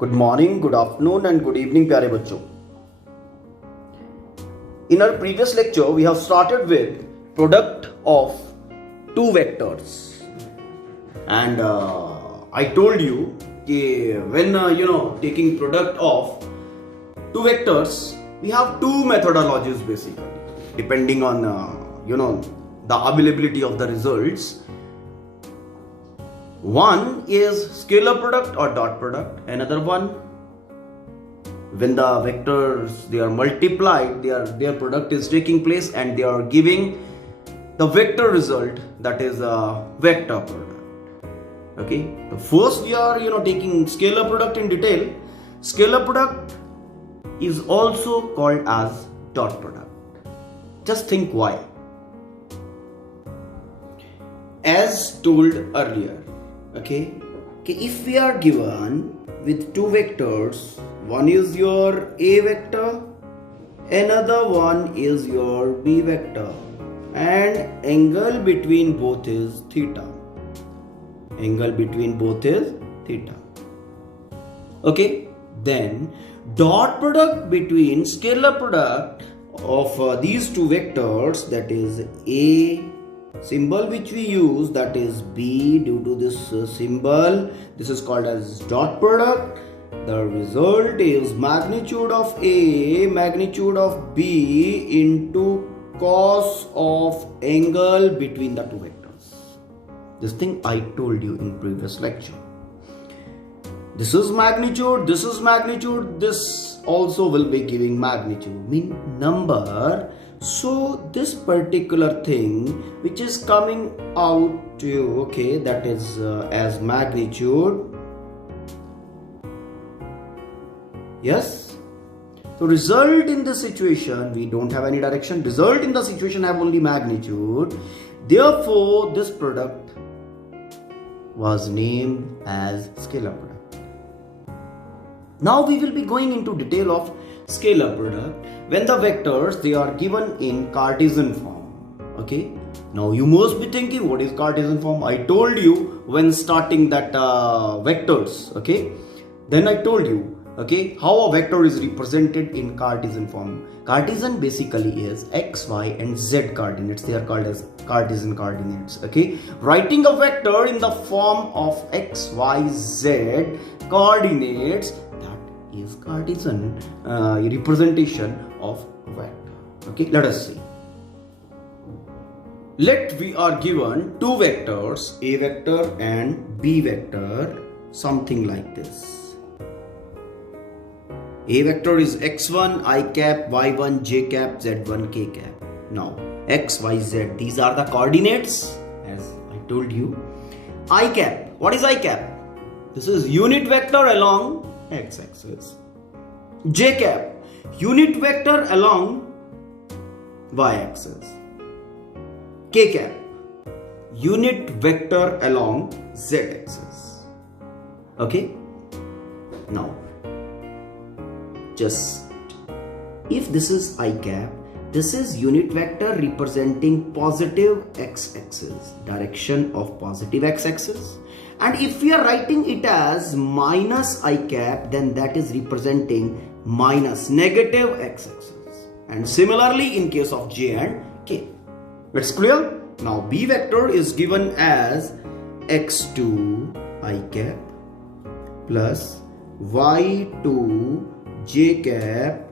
Good morning, good afternoon and good evening प्यारे बच्चों. In our previous lecture we have started with product of two vectors and I told you when taking product of two vectors we have two methodologies basically depending on the availability of the results. One is scalar product or dot product. Another one, when the vectors they are multiplied, their product is taking place and they are giving the vector result, that is a vector product. Okay. First we are taking scalar product in detail. Scalar product is also called as dot product. Just think why. As told earlier. Okay, if we are given with two vectors, one is your A vector, another one is your B vector, and angle between both is theta. Angle between both is theta. Okay, then dot product between scalar product of these two vectors, that is A symbol which we use, that is B, due to this symbol this is called as dot product. The result is magnitude of A magnitude of B into cos of angle between the two vectors. This thing I told you in previous lecture. This is magnitude, this is magnitude, this also will be giving magnitude, mean number. So this particular thing which is coming out to you, okay, that is as magnitude. Yes. So result in this situation, we don't have any direction. Result in the situation have only magnitude. Therefore, this product was named as scalar product. Now we will be going into detail of scalar product when the vectors they are given in Cartesian form. Okay, now you must be thinking, what is Cartesian form? I told you when starting that vectors. Okay, then I told you, okay, how a vector is represented in Cartesian form. Cartesian basically is x, y and z coordinates. They are called as Cartesian coordinates. Okay, writing a vector in the form of x, y, z coordinates, is Cartesian representation of vector. Okay, let us see. We are given two vectors, A vector and B vector, something like this. A vector is x1 I cap, y1 j cap, z1 k cap. Now x, y, z, these are the coordinates as I told you. I cap, what is I cap? This is unit vector along x-axis. J cap, unit vector along y-axis. K cap, unit vector along z-axis. Okay. Now, just if this is I cap, this is unit vector representing positive x-axis, direction of positive x-axis. And if we are writing it as minus I cap, then that is representing minus negative x-axis. And similarly in case of j and k. It's clear? Now B vector is given as x2 I cap plus y2 j cap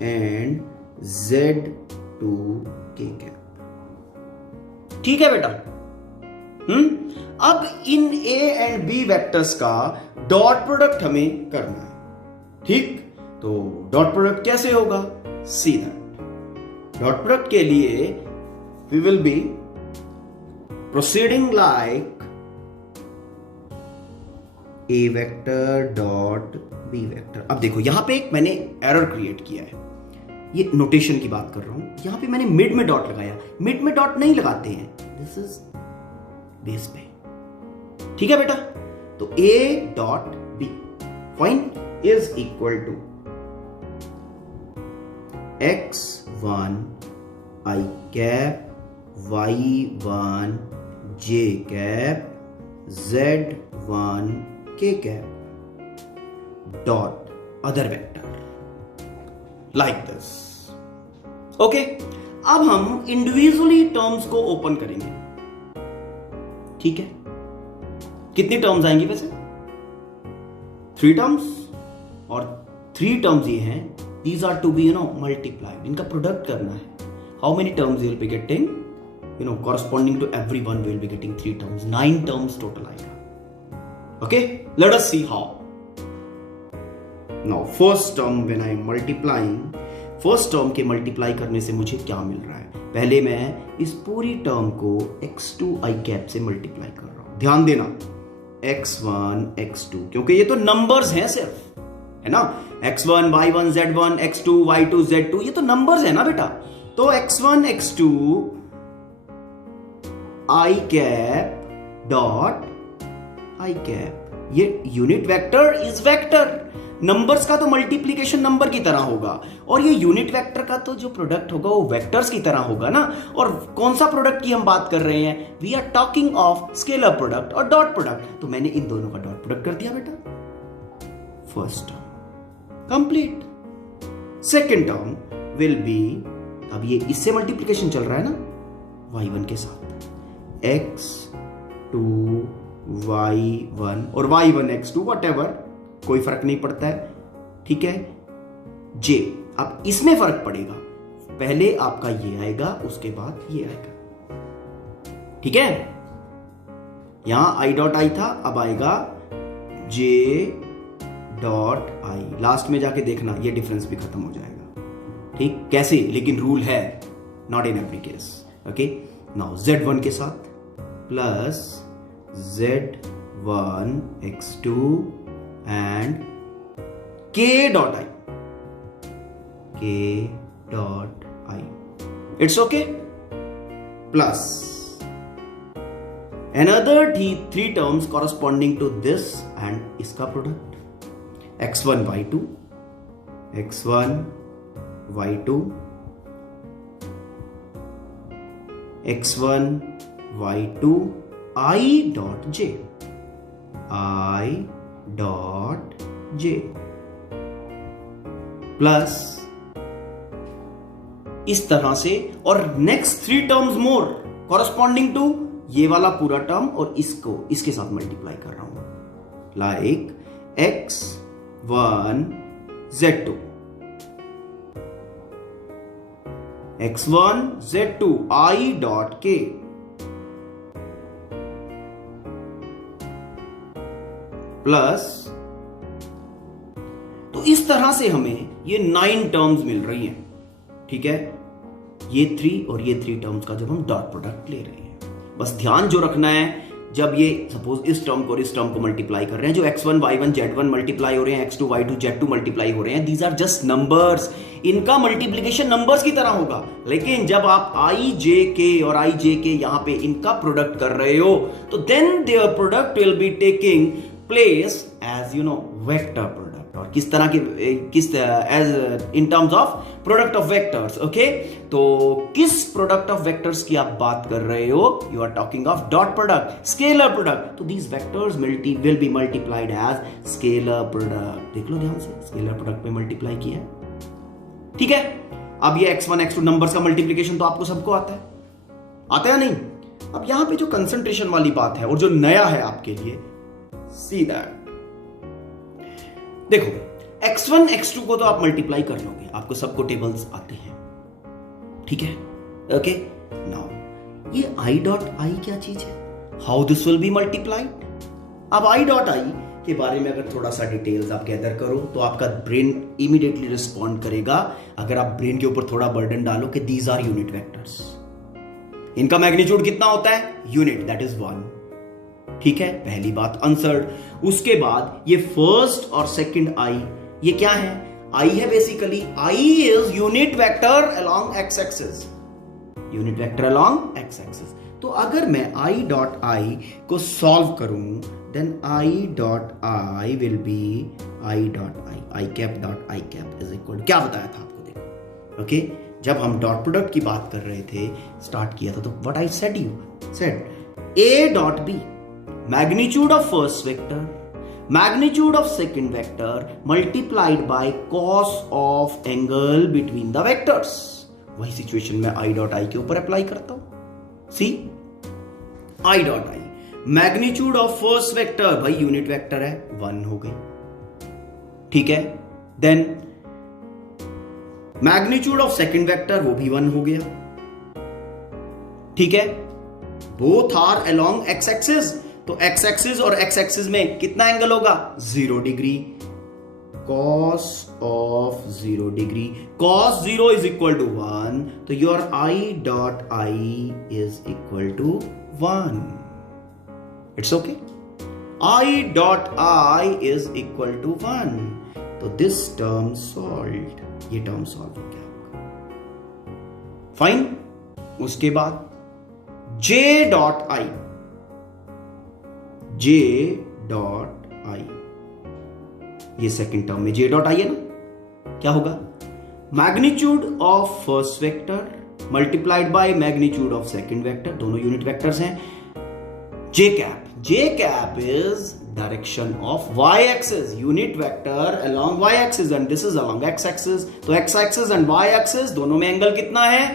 and z2 k cap. ठीक है बेटा? अब इन A and B vectors का dot product हमें करना है. ठीक, तो डॉट प्रोडक्ट कैसे होगा? सीधा डॉट प्रोडक्ट के लिए we will be proceeding like A vector dot B vector. अब देखो यहां पे एक मैंने एरर क्रिएट किया है. ये नोटेशन की बात कर रहा हूं. यहां पे मैंने मिड में डॉट लगाया. मिड में डॉट नहीं लगाते हैं. दिस इज बेस पे. ठीक है बेटा? तो A dot B fine is equal to x1 I cap, y1 j cap, z1 k cap. dot other vector like this. Okay, अब हम इंडिविजुअली टर्म्स को ओपन करेंगे. ठीक है, कितनी टर्म्स आएंगी वैसे? 3 टर्म्स, और 3 टर्म्स ये हैं, these are to be multiplied. इनका प्रोडक्ट करना है. How many terms you will be getting? Corresponding to everyone we will be getting 3 terms. 9 terms total आएगा. Okay, let us see how. Now first term when I am multiplying, first term के multiply करने से मुझे क्या मिल रहा है? पहले मैं इस पूरी टर्म को x2 i कैप से मल्टीप्लाई कर रहा हूं. ध्यान देना, x1 x2, क्योंकि ये तो नंबर्स हैं सिर्फ, है ना. x1 y1 z1 x2 y2 z2, ये तो नंबर्स है ना बेटा. तो x1 x2 i cap dot i cap, ये unit vector is vector. Numbers का तो मल्टीप्लीकेशन नंबर की तरह होगा, और ये यूनिट वेक्टर का तो जो प्रोडक्ट होगा वो वेक्टर्स की तरह होगा ना. और कौन सा प्रोडक्ट की हम बात कर रहे हैं? We are talking of scalar product और डॉट प्रोडक्ट. तो मैंने इन दोनों का डॉट प्रोडक्ट कर दिया बेटा. First term complete. Second term will be, अब ये इससे मल्टीप्लीकेशन चल रहा है ना y1 के साथ, x2 y1 और y1 x2 व्हाटएवर, कोई फर्क नहीं पड़ता है. ठीक है, j, अब इसमें फर्क पड़ेगा. पहले आपका ये आएगा, उसके बाद ये आएगा. ठीक है, यहां i डॉट आई था, अब आएगा j डॉट आई. लास्ट में जाके देखना ये डिफरेंस भी खत्म हो जाएगा. ठीक, कैसे? लेकिन रूल है, not in every case. Okay, now z1 के साथ plus z1 x2 and k dot i. It's okay. Plus another 3 terms corresponding to this and इसका product, x1 y2 x1 y2 x1 y2 i dot j plus इस तरह से, और next 3 terms more corresponding to ये वाला पूरा term, और इसको इसके साथ मल्टीप्लाई कर रहा हूं. Like x1 z2 x1 z2 i dot k plus, तो इस तरह से हमें ये 9 टर्म्स मिल रही हैं. ठीक है, ये 3 और ये 3 टर्म्स का जब हम डॉट प्रोडक्ट ले रहे हैं. बस ध्यान जो रखना है, जब ये सपोज इस टर्म को और इस टर्म को मल्टीप्लाई कर रहे हैं, जो x1 y1 z1 मल्टीप्लाई हो रहे हैं, x2 y2 z2 मल्टीप्लाई हो रहे हैं, दीज आर जस्ट नंबर्स. इनका मल्टीप्लीकेशन नंबर्स की तरह होगा. लेकिन जब आप i j k और i j k यहां पे इनका प्रोडक्ट कर रहे हो, तो then their product will be taking place as vector product, और किस तरह की as in terms of product of vectors. Okay, तो किस प्रोडक्ट ऑफ वेक्टर्स की आप बात कर रहे हो? You are talking of dot product, scalar product. तो these vectors will be multiplied as scalar product. देख लो ध्यान से, स्केलर प्रोडक्ट में मल्टीप्लाई किया. ठीक है, अब ये x1 x2 नंबर्स का मल्टीप्लीकेशन तो आपको सबको आता है या नहीं? अब यहां पे जो कंसंट्रेशन वाली बात है और जो नया है आपके लिए, सी दैट. देखो, x1 x2 को तो आप मल्टीप्लाई कर लोगे, आपको सबको टेबल्स आते हैं. ठीक है, ओके. नाउ ये i डॉट आई क्या चीज है? How this will be multiplied? अब i डॉट आई के बारे में अगर थोड़ा सा डिटेल्स आप गैदर करो तो आपका ब्रेन इमीडिएटली रिस्पॉन्ड करेगा. अगर आप ब्रेन के ऊपर थोड़ा बर्डन डालो कि दीज आर यूनिट वेक्टर्स, इनका मैग्नीट्यूड कितना होता है? Unit, that is 1. ठीक है, पहली बात आंसर्ड. उसके बाद ये फर्स्ट और सेकंड आई, ये क्या है? आई है basically, i is unit vector along x axis, unit vector along x axis. तो अगर मैं आई डॉट आई को सॉल्व करूं, then i dot i will be i dot i cap dot i cap is equal, क्या बताया था आपको? देखो, ओके, जब हम डॉट प्रोडक्ट की बात कर रहे थे, स्टार्ट किया था, तो what I said, you said a dot b, magnitude of first vector magnitude of second vector multiplied by cos of angle between the vectors. वही सिचुएशन में आई डॉट आई के ऊपर अप्लाई करता हूं। See i dot i, magnitude of first vector, भाई unit vector है, 1 हो गई, ठीक है। Then magnitude of second vector, वो भी 1 हो गया, ठीक है। Both are along x axis, तो एक्स एक्सिस और एक्स एक्सिस में कितना एंगल होगा? 0 degree. cos of 0 degree, cos 0 is equal to 1, तो your I dot I is equal to 1. It's okay. I dot I is equal to 1. तो this term solved, ये term solve हो गया। Fine. उसके बाद J dot I, J dot I, ये second term में J dot I है ना, क्या होगा? Magnitude of first vector multiplied by magnitude of second vector, दोनों यूनिट वेक्टर्स हैं। J cap is direction of y axis, unit vector along y axis and this is along x axis, तो x axis and y axis दोनों में angle कितना है?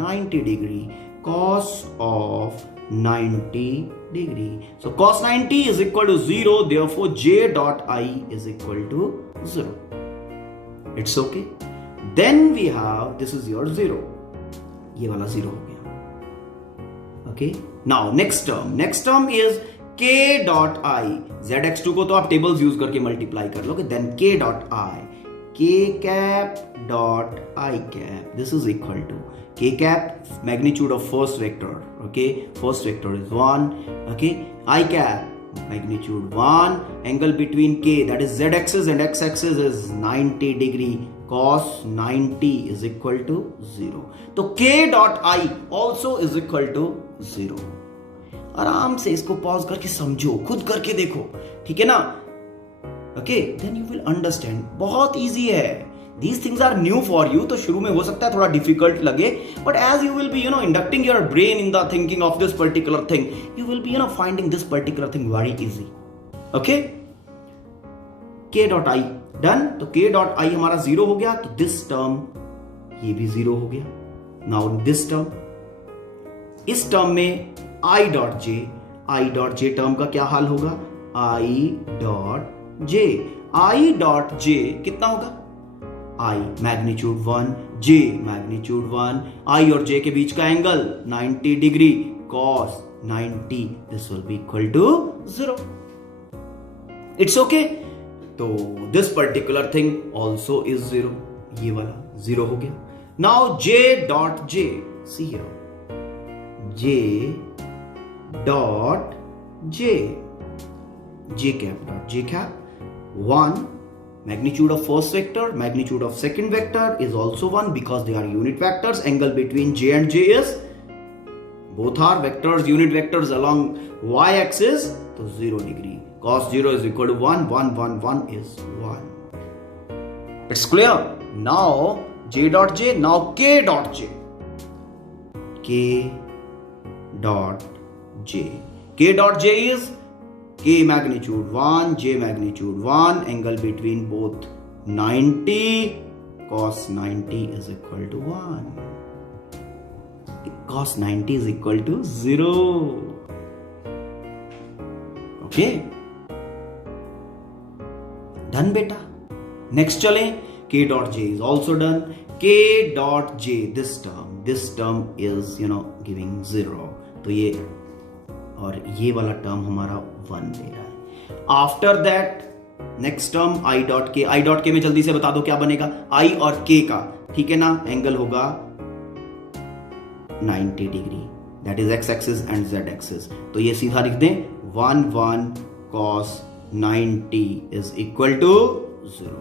90 degree. cos of 90 degree. So cos 90 is equal to 0. Therefore, J dot I is equal to 0. It's okay. Then we have, this is your 0. ये वाला 0 हो गया. Okay. Now next term is K dot I. ZX2 को तो आप tables use करके multiply कर लोगे. Then K dot I. K cap dot I cap. This is equal to K cap, magnitude of first vector, okay, first vector is 1, okay, I cap, magnitude 1, angle between K, that is Z axis and X axis is 90 degree, cos 90 is equal to 0, तो K dot I also is equal to 0। आराम से इसको pause करके समझो, खुद करके देखो, ठीक है ना, okay, then you will understand, बहुत इजी है। These things are new for you, तो शुरू में हो सकता है थोड़ा difficult लगे, but as you will be, inducting your brain in the thinking of this particular thing, you will be, finding this particular thing very easy. Okay? K dot I done, तो K dot I हमारा 0 हो गया, तो this term ये भी 0 हो गया। Now this term, इस term में I dot J term का क्या हाल होगा? I dot J कितना होगा? I magnitude 1, J magnitude 1, I और J के बीच का angle 90 degree, cos 90, this will be equal to 0. It's okay. तो this particular thing also is 0. ये वाला 0 हो गया. Now J dot J, see here, J dot J, J cap dot J cap, 1. Magnitude of first vector, magnitude of second vector is also 1 because they are unit vectors. Angle between J and J is, both are vectors, unit vectors along y axis, so 0 degree. Cos 0 is equal to 1, 1, 1, 1 is 1. It's clear? Now J dot J, now K dot J. K dot J. K dot J is K magnitude 1, J magnitude 1, angle between both 90, cos 90 is equal to 1. Cos 90 is equal to 0. Okay? Done beta. Next चलें, K dot J is also done. K dot J, this term is, giving 0. तो ये और ये वाला term हमारा 1 दे रहा है। After that next term I dot के में जल्दी से बता दो क्या बनेगा? I और K का, ठीक है ना, एंगल होगा 90 degree, that is X axis and Z axis, तो ये सीधा लिख दें 1, 1 cos 90 is equal to 0।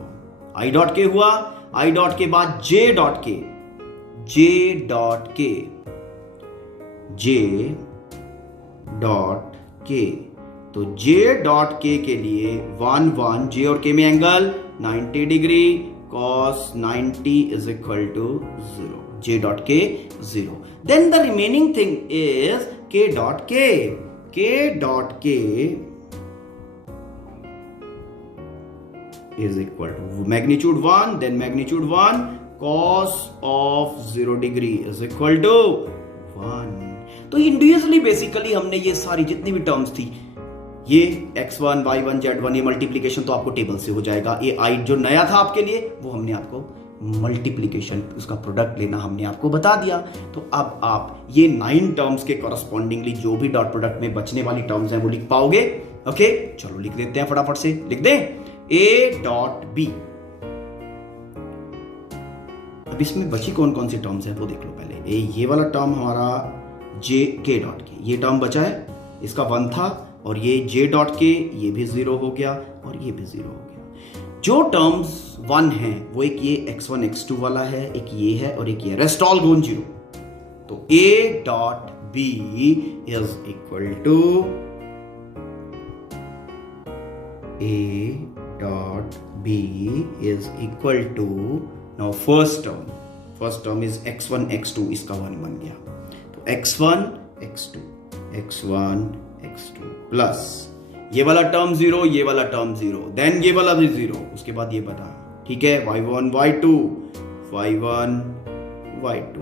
I dot के हुआ, I डॉट के बाद J डॉट के, डॉट के, तो J डॉट के लिए 1, 1, J और K में angle 90 degree, cos 90 is equal to 0. J dot K 0. Then the remaining thing is K dot K. K dot K is equal to magnitude 1, then magnitude 1, cos of 0 degree is equal to 1. तो individually basically हमने ये सारी जितनी भी terms थी, ये x1, y1, z1, ये multiplication तो आपको टेबल से हो जाएगा। ये आई जो नया था आपके लिए वो हमने आपको मल्टीप्लीकेशन, उसका प्रोडक्ट लेना हमने आपको बता दिया। तो अब आप ये 9 टर्म्स के कॉरस्पॉन्डिंगली जो भी डॉट प्रोडक्ट में बचने वाली टर्म्स हैं वो लिख पाओगे। ओके, चलो लिख देते हैं, फटाफट से लिख दें। a डॉट b, अब इसमें बची कौन कौन सी टर्म्स हैं वो देख लो पहले। ये वाला टर्म हमारा j k डॉट के, ये टर्म बचा है, इसका 1 था, और ये j डॉट के ये भी 0 हो गया और ये भी 0 हो गया। जो टर्म्स 1 हैं वो एक ये x1 x2 वाला है, एक ये है और एक ये, रेस्ट ऑल गोन 0। तो a dot b is equal to a dot b is equal to, now first term is x1 x2, इसका 1 बन गया, तो x1 x2 x1 x2 plus ये वाला टर्म 0, ये वाला टर्म 0, देन ये वाला भी 0, उसके बाद ये बता, ठीक है, y1 y2 y1 y2,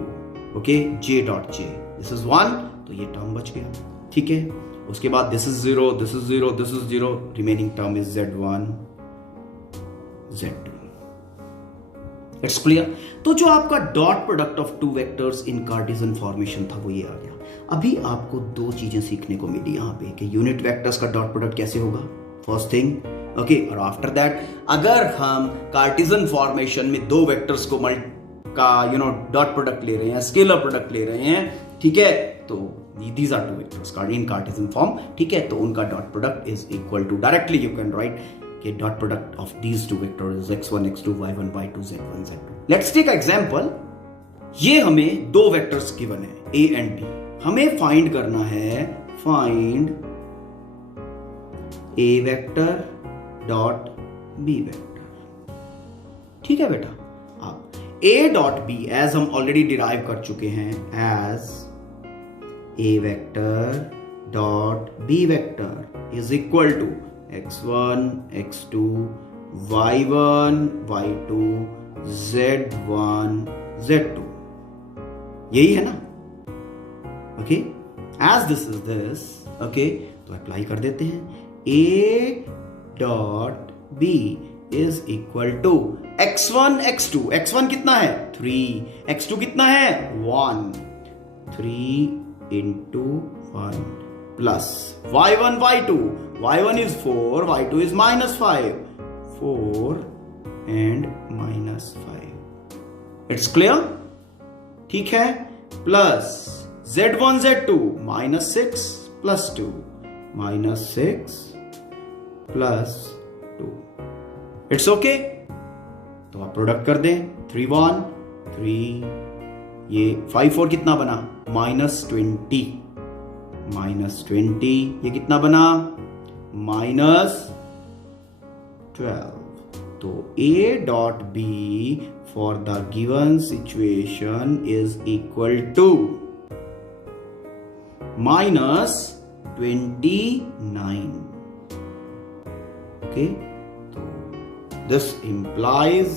okay, j dot j, this is 1, तो ये टर्म बच गया, ठीक है। उसके बाद this is 0, this is 0, this is 0, remaining term is z1 z2। It's clear. तो जो आपका dot product of 2 vectors in Cartesian formation था वो ये आ गया। अभी आपको 2 चीजें सीखने को मिली यहाँ पे कि यूनिट वेक्टर्स का डॉट प्रोडक्ट कैसे होगा, फर्स्ट थिंग, ओके। और आफ्टर दैट अगर हम कार्टेशियन फॉर्मेशन में 2 वेक्टर्स को डॉट प्रोडक्ट ले रहे हैं, स्केलर प्रोडक्ट ले रहे हैं, ठीक है, तो these are 2 vectors in Cartesian form, ठीक है, तो उनका dot product is equal to, directly you can write कि dot product of these 2 vectors is x1 x2 y1 y2 z1 z2। Let's take example, ये हमें 2 वेक्टर्स गिवन है a and b, हमें find करना है, find a vector dot b vector, ठीक है बेटा। अब a डॉट b एज हम ऑलरेडी डिराइव कर चुके हैं as a vector dot b vector is equal to x1 x2 y1 y2 z1 z2, यही है ना, okay. As this is this, okay, तो अप्लाई कर देते हैं, a dot b is equal to x1 x2, x1 कितना है 3, x2 कितना है 1, 3 into 1 plus y1 y2, y1 is 4, y2 is minus 5, 4 and minus 5, it's clear, ठीक है, plus z1 z2 minus 6 plus 2, minus 6 plus 2, it's okay। तो आप product कर दें, 3 1 3, ये 5 4 कितना बना -20, ये कितना बना -12। तो a dot b for the given situation is equal to -29, okay. तो दिस इंप्लाइज,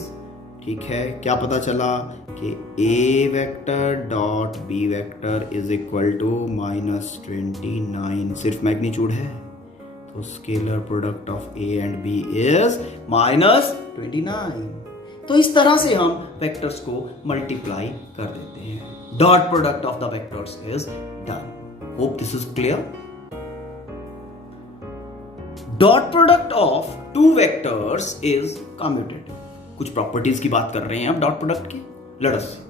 ठीक है, क्या पता चला कि a vector dot b vector is equal to -29, सिर्फ मैग्नीट्यूड है, तो scalar product of a and b is -29। तो इस तरह से हम वेक्टर्स को मल्टीप्लाई कर देते हैं। Dot product of the vectors is done. Hope this is clear. Dot product of 2 vectors is commutative. कुछ प्रॉपर्टीज की बात कर रहे हैं अब डॉट प्रोडक्ट की, लेट अस सी।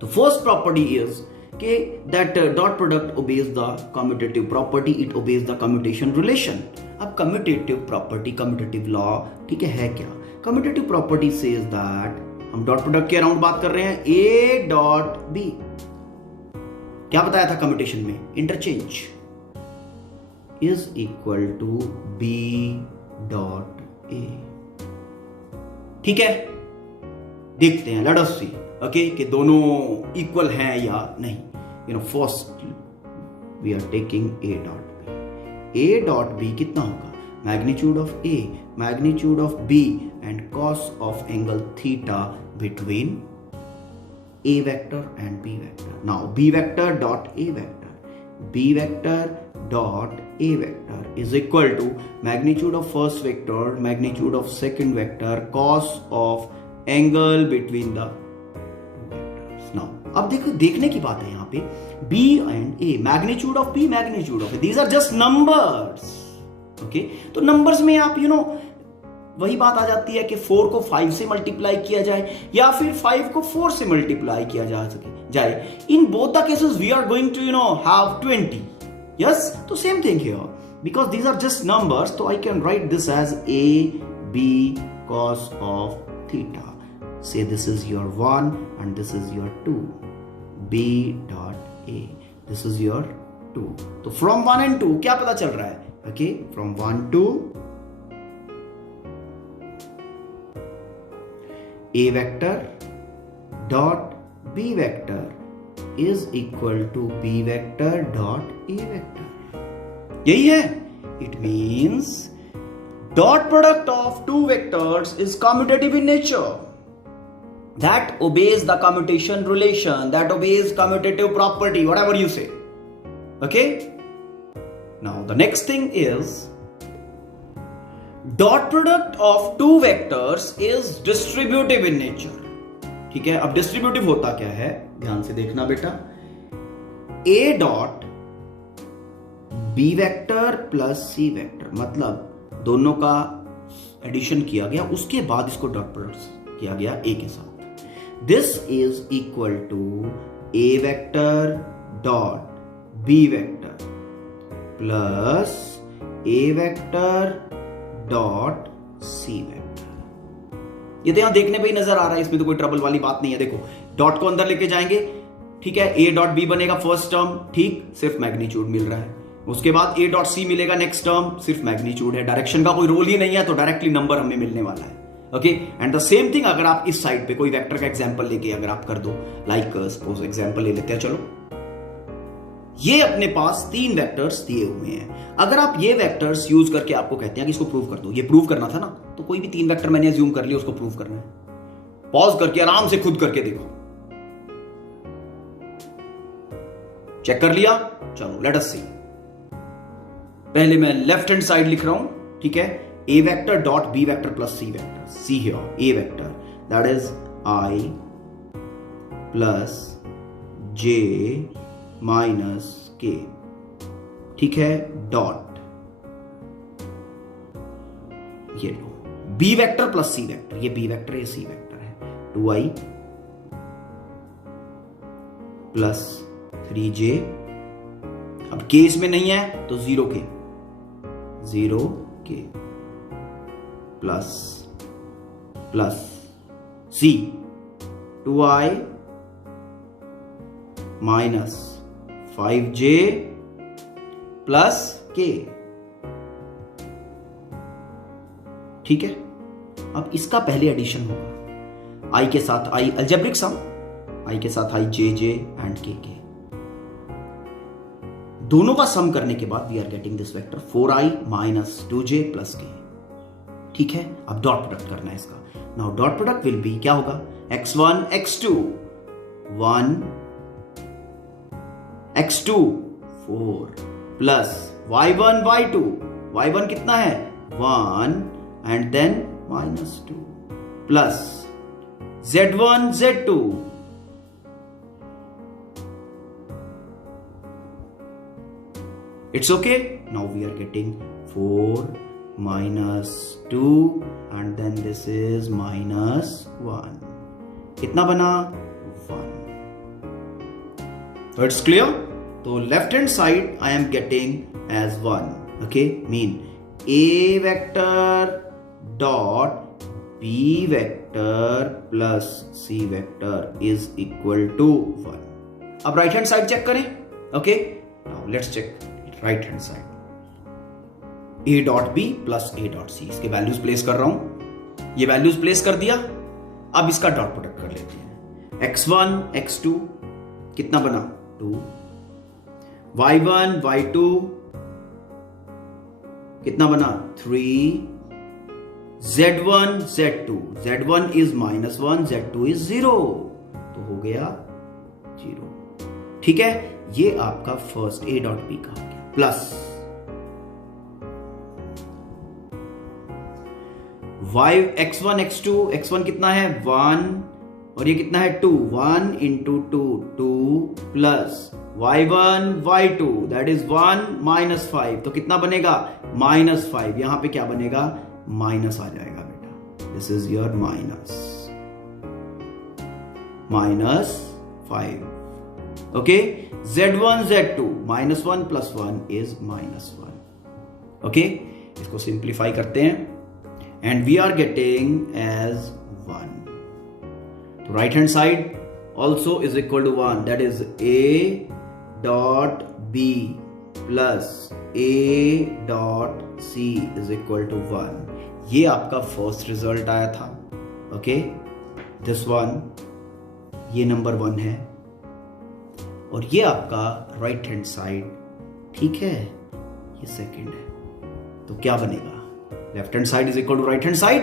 तो फर्स्ट प्रॉपर्टी इज कि that dot product obeys the commutative property, it obeys the commutation relation. अब कम्यूटेटिव प्रॉपर्टी, कम्यूटेटिव लॉ, ठीक है क्या? कम्यूटेटिव प्रॉपर्टी सेज दैट, हम डॉट प्रोडक्ट के अराउंड बात कर रहे हैं, ए डॉट बी, क्या बताया था कम्यूटेशन में? Interchange is equal to B dot A. ठीक है, देखते हैं, लेट अस सी, ओके, कि दोनों इक्वल हैं या नहीं। First we are taking A dot B. A dot B कितना होगा? magnitude of A, magnitude of B, and cos of angle theta between A vector and B vector. Now B vector dot A vector, B vector dot A vector is equal to magnitude of first vector, magnitude of second vector, cos of angle between the vectors. Now अब देखो, देखने की बात है यहाँ पे B and A, magnitude of B, magnitude of A, these are just numbers. Okay, तो numbers में आप वही बात आ जाती है कि 4 को 5 से मल्टीप्लाई किया जाए या फिर 5 को 4 से मल्टीप्लाई किया जाए. In both the cases we are going to have 20. Yes, तो same thing here, because these are just numbers, तो I can write this as A B cos of theta. Say this is your 1 and this is your 2. B dot A, this is your 2. तो from 1 and 2 क्या पता चल रहा है? Okay, from 1 to A vector dot B vector is equal to B vector dot A vector. यही है. It means dot product of two vectors is commutative in nature. That obeys the commutation relation, that obeys commutative property, whatever you say. Okay? Now the next thing is dot product of two vectors is distributive in nature. ठीक है, अब distributive होता क्या है, ध्यान से देखना बेटा. A dot B vector plus C vector, मतलब दोनों का एडिशन किया गया, उसके बाद इसको डॉट प्रोडक्ट किया गया A के साथ. This is equal to A vector dot B vector plus A vector dot C vector. ये तो यहां देखने पे ही नजर आ रहा है, इसमें तो कोई ट्रबल वाली बात नहीं है. देखो, डॉट को अंदर लेके जाएंगे, ठीक है, A डॉट B बनेगा फर्स्ट टर्म, ठीक, सिर्फ मैग्नीट्यूड मिल रहा है. उसके बाद A डॉट C मिलेगा नेक्स्ट टर्म, सिर्फ मैग्नीट्यूड है, डायरेक्शन का कोई रोल ही नहीं है, तो डायरेक्टली नंबर हमें मिलने वाला है. Okay, and the same thing अगर आप इस साइड पे कोई वेक्टर का एग्जांपल लेके अगर आप कर दो, लाइक सपोज एग्जांपल ले लेते हैं, चलो, ये अपने पास 3 वेक्टर्स दिए हुए हैं. अगर आप ये वेक्टर्स यूज करके आपको कहते हैं कि इसको प्रूव कर दो, ये प्रूव करना था ना, तो कोई भी 3 वेक्टर मैंने अज्यूम कर लिया, उसको प्रूव करना है, पॉज करके आराम से खुद करके देखो. चेक कर लिया, चलो लेट अस सी. पहले मैं लेफ्ट हैंड साइड लिख रहा हूं, ठीक है, A vector dot B vector plus C vector. See here, A vector, that is I plus J minus K, ठीक है, डॉट, ये लो, B vector plus C vector, ये B vector, ये C vector है, 2I plus 3J, अब K इसमें नहीं है तो 0K plus C, 2I minus 5J plus K. ठीक है, अब इसका पहले एडिशन होगा, I के साथ I, अलजेब्रिक सम, I के साथ I JJ एंड KK, दोनों का सम करने के बाद we are getting this vector 4I minus 2J plus K. ठीक है, अब डॉट प्रोडक्ट करना है इसका. Now dot product will B, क्या होगा, x1 x2 1 x2 4 plus y1 y2, y1 कितना है 1 and then minus 2 plus z1 z2 it's okay. Now we are getting 4 minus 2 and then this is minus 1. कितना बना 1. So it's clear. तो left hand side I am getting as 1. Okay, mean A vector dot B vector plus C vector is equal to 1. अब right hand side check करें. Okay, now let's check right hand side. A dot B plus A dot C, इसके values place कर रहा हूं, ये values place कर दिया. अब इसका डॉट प्रोडक्ट कर लेते हैं. x1 x2 कितना बना 2, y1 y2 कितना बना 3, z1 z2, z1 is -1, z2 is 0, तो हो गया 0। ठीक है, ये आपका फर्स्ट a डॉट b का हो गया। Plus y x1 x2, x1 कितना है 1 और ये कितना है 2, 1 into 2 2 plus y1 y2 that is 1 -5, तो कितना बनेगा -5। यहां पे क्या बनेगा माइनस आ जाएगा बेटा, this is your -5। Okay, z1 z2 -1 + 1 is -1। Okay, इसको सिंप्लीफाई करते हैं and we are getting as 1. So right hand side also is equal to 1, that is a dot b plus a dot c is equal to 1. ये आपका first result आया था। Okay, this one, ये number 1 है और ये आपका right hand side, ठीक है, ये सेकंड है। तो क्या बनेगा, left hand side is equal to right hand side.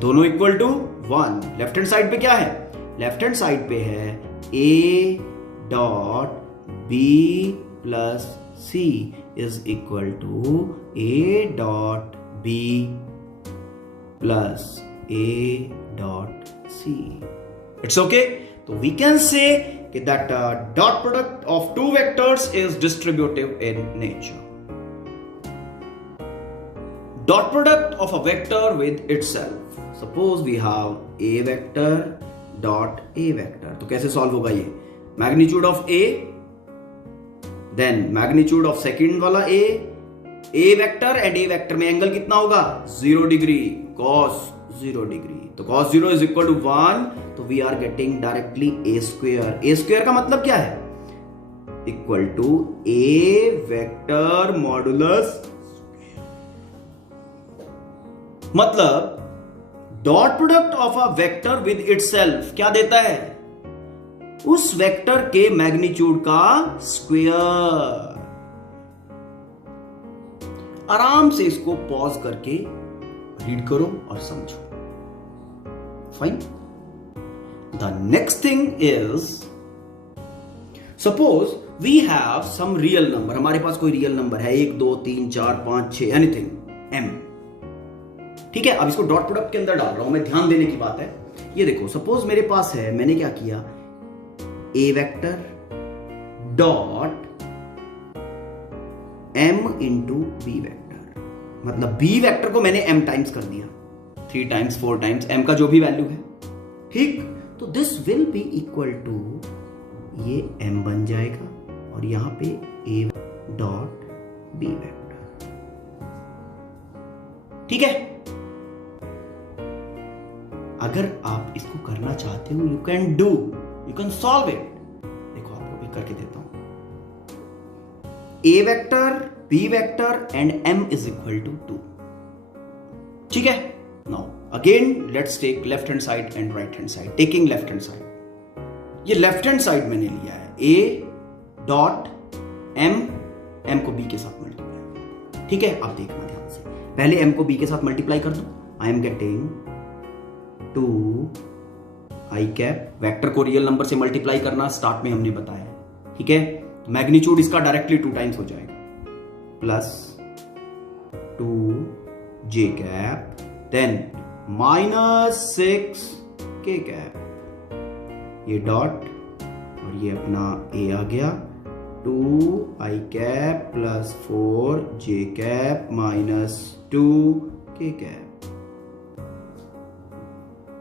दोनों equal to 1। Left hand side पे क्या है, लेफ्ट हैंड साइड पे है a dot b plus c is equal to a dot b plus a dot c। It's okay, तो we can say that dot product of two vectors is distributive in nature. Dot product of a vector with itself. Suppose we have a vector dot a vector. तो कैसे solve होगा ये, magnitude of a, then magnitude of second वाला a vector and a vector में angle कितना होगा 0 degree, cos 0 degree, तो cos 0 is equal to 1, तो we are getting directly a square। a square का मतलब क्या है, equal to a vector modulus, मतलब dot product of a vector with itself क्या देता है, उस वेक्टर के मैग्नीट्यूड का स्क्वायर। आराम से इसको पॉज करके रीड करो और समझो। Fine, the next thing is, suppose we have some real number, हमारे पास कोई रियल नंबर है 1 2 3 4 5 6 एनीथिंग m, ठीक है। अब इसको डॉट प्रोडक्ट के अंदर डाल रहा हूं मैं, ध्यान देने की बात है। ये देखो, सपोज मेरे पास है, मैंने क्या किया, a vector dot m into b vector, मतलब b वेक्टर को मैंने m टाइम्स कर दिया, 3 टाइम्स 4 टाइम्स m का जो भी वैल्यू है, ठीक। तो this will be equal to, ये m बन जाएगा और यहां पे a डॉट b वेक्टर, ठीक है। अगर आप इसको करना चाहते हो, you can do, you can solve it. देखो आपको भी करके देता हूं, a vector b vector and m is equal to 2, ठीक है। Now again let's take left hand side and right hand side. Taking left hand side, ये left hand side मैंने लिया है a डॉट m को b के साथ multiply, ठीक है। अब देखना ध्यान से, पहले m को b के साथ मल्टीप्लाई कर दो, I am getting 2 i cap, vector को रियल नंबर से मल्टीप्लाई करना स्टार्ट में हमने बताया, ठीक है। तो मैग्नीट्यूड इसका डायरेक्टली 2 टाइम्स हो जाएगा, plus 2 j cap, then -6 k cap, ये डॉट और ये अपना a आ गया, 2 i cap plus 4 j cap minus 2 k cap,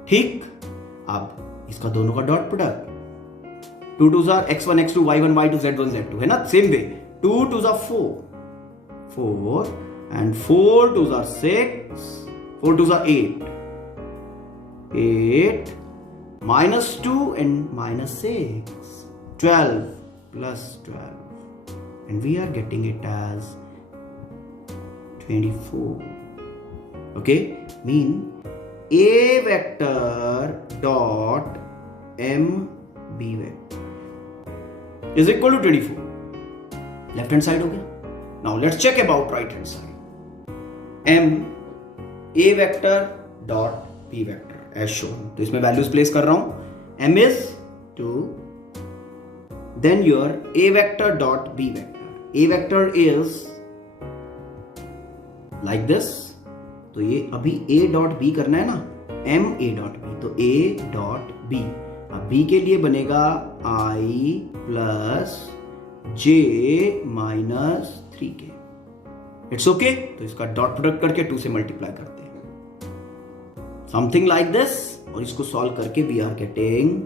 ठीक। अब इसका दोनों का dot product, 2 2 x1 x2 y1 y2 z1 z2 है ना, same way 2 2 4 and 4 2 6, 4 2 8 -2 and -6, 12 plus 12, and we are getting it as 24. Okay, mean a vector dot m b vector is equal to 24. Left hand side हो गया. Now let's check about right hand side. m a vector dot b vector as shown. तो इसमें values place कर रहा हूं. m is 2, then your a vector dot b vector. a vector is like this. तो ये अभी a dot b करना है ना, m a dot b. तो a dot b, अब b के लिए बनेगा i plus j minus 3k. It's okay. तो इसका डॉट प्रोडक्ट करके 2 से मल्टीप्लाई करते हैं, समथिंग लाइक दिस. और इसको सॉल्व करके we are getting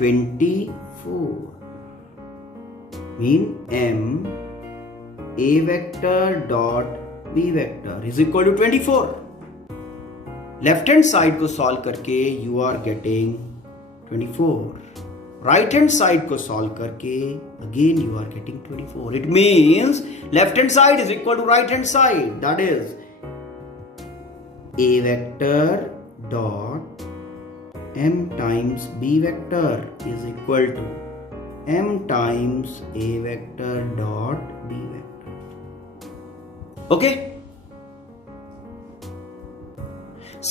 24. mean m a vector dot b vector is equal to 24. Left hand side को सॉल्व करके you are getting 24. Right hand side को सॉल्व करके again you are getting 24. It means left hand side is equal to right hand side. That is a vector dot m times b vector is equal to m times a vector dot b vector. Okay?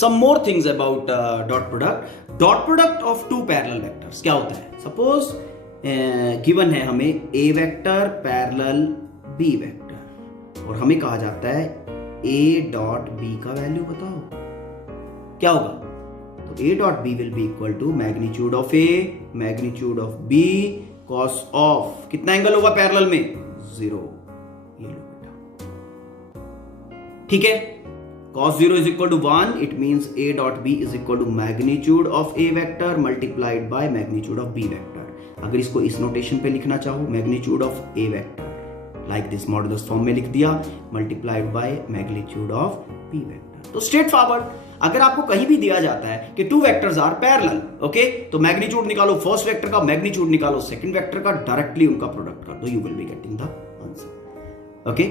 Some more things about dot product. Dot product of two parallel vectors क्या होता है? Suppose given है हमें a vector parallel b vector और हमें कहा जाता है a dot b का वैल्यू बताओ. क्या होगा? तो a dot b will be equal to magnitude of a, magnitude of b, cos of. कितना एंगल होगा पैरेलल में? 0. ये लो बेटा. ठीक है. cos 0 is equal to 1. It means a dot b is equal to magnitude of a vector multiplied by magnitude of b vector. अगर इसको इस नोटेशन पे लिखना चाहो, magnitude of a vector like this modulus form में लिख दिया, multiplied by magnitude of b vector. तो स्ट्रेट फॉरवर्ड. अगर आपको कहीं भी दिया जाता है कि two vectors are parallel, okay, तो मैग्नीट्यूड निकालो फर्स्ट वेक्टर का, मैग्नीट्यूड निकालो सेकंड वेक्टर का, डायरेक्टली उनका प्रोडक्ट कर दो, you will be getting the answer. Okay.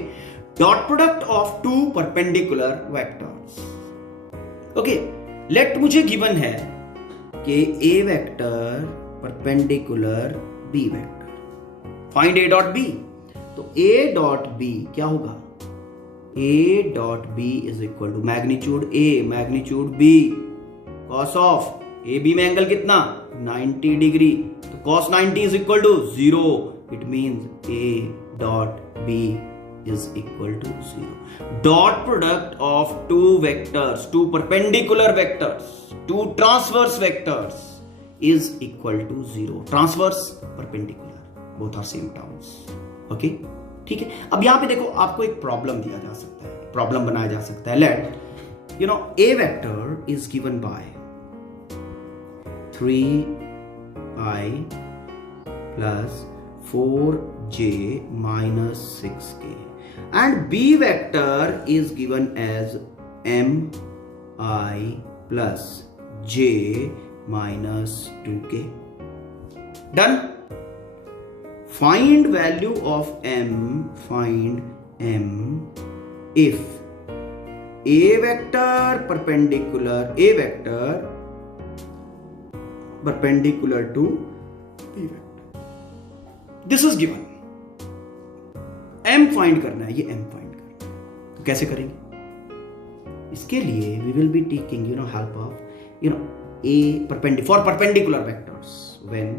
Dot product of two perpendicular vectors. Okay, let मुझे गिवन है कि a vector perpendicular b vector. Find a dot b. तो a डॉट b क्या होगा? a dot b is equal to magnitude a, magnitude b, cos of a b में angle कितना? 90 degree. तो cos 90 is equal to 0. It means a dot b is equal to 0. Dot product of two vectors, two perpendicular vectors, two transverse vectors is equal to 0. Transverse, perpendicular, both are same terms. Okay? ठीक है. अब यहां पे देखो, आपको एक problem दिया जा सकता है, प्रॉब्लम बनाया जा सकता है. Let you know a vector is given by 3i plus 4j minus 6k and b vector is given as mi plus j minus 2k. Done. Find value of m, find m if a vector perpendicular to b vector. This is given. m find करना है, ये m find करना है. तो कैसे करेंगे? इसके लिए we will be taking help of a for perpendicular vectors when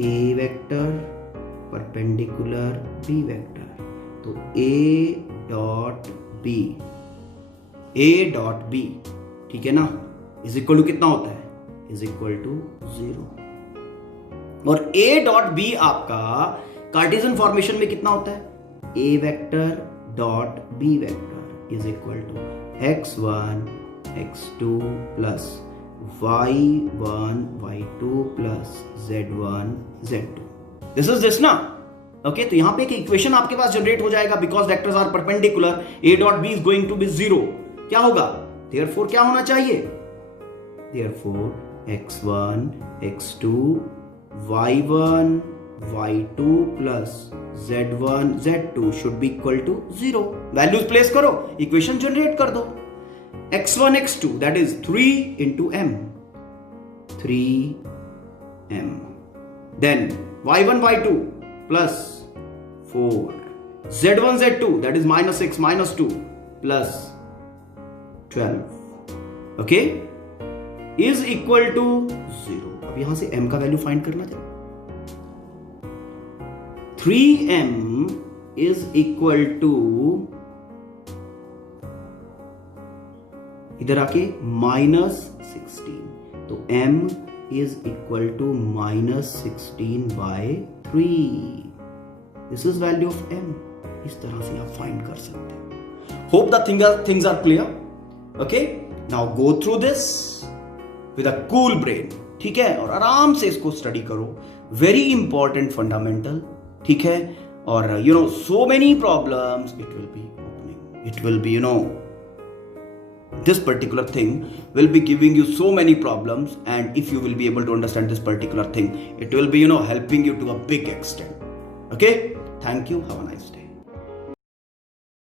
a vector perpendicular b vector. तो a dot b ठीक है ना, इज इक्वल टू कितना होता है? Is equal to 0. और a डॉट b आपका कार्टेशियन फॉर्मेशन में कितना होता है? a vector dot b vector is equal to x1 x2 plus y1 y2 plus z1 z2. This is this ना. ओके, तो यहां पे एक इक्वेशन आपके पास जनरेट हो जाएगा because vectors are perpendicular. a dot b is going to be 0. क्या होगा? देयरफॉर क्या होना चाहिए? Therefore x1 x2 y1 y2 plus z1 z2 should be equal to 0. Values place करो, इक्वेशन जनरेट कर दो. x1 x2 that is 3 into m 3m then y1 y2 plus 4, z1 z2 that is minus 6 minus 2 plus 12, okay, is equal to 0. अब यहां से m का value find करना था. 3m is equal to, इधर आके -16, तो m is equal to -16 by 3. This is value of m. इस तरह से आप फाइंड कर सकते हैं. Hope the things are clear. Okay, now go through this with a cool brain. ठीक है, और आराम से इसको स्टडी करो. Very important fundamental. ठीक है, और so many problems it will be opening. It will be this particular thing will be giving you so many problems, and if you will be able to understand this particular thing, it will be helping you to a big extent. Okay, thank you, have a nice day.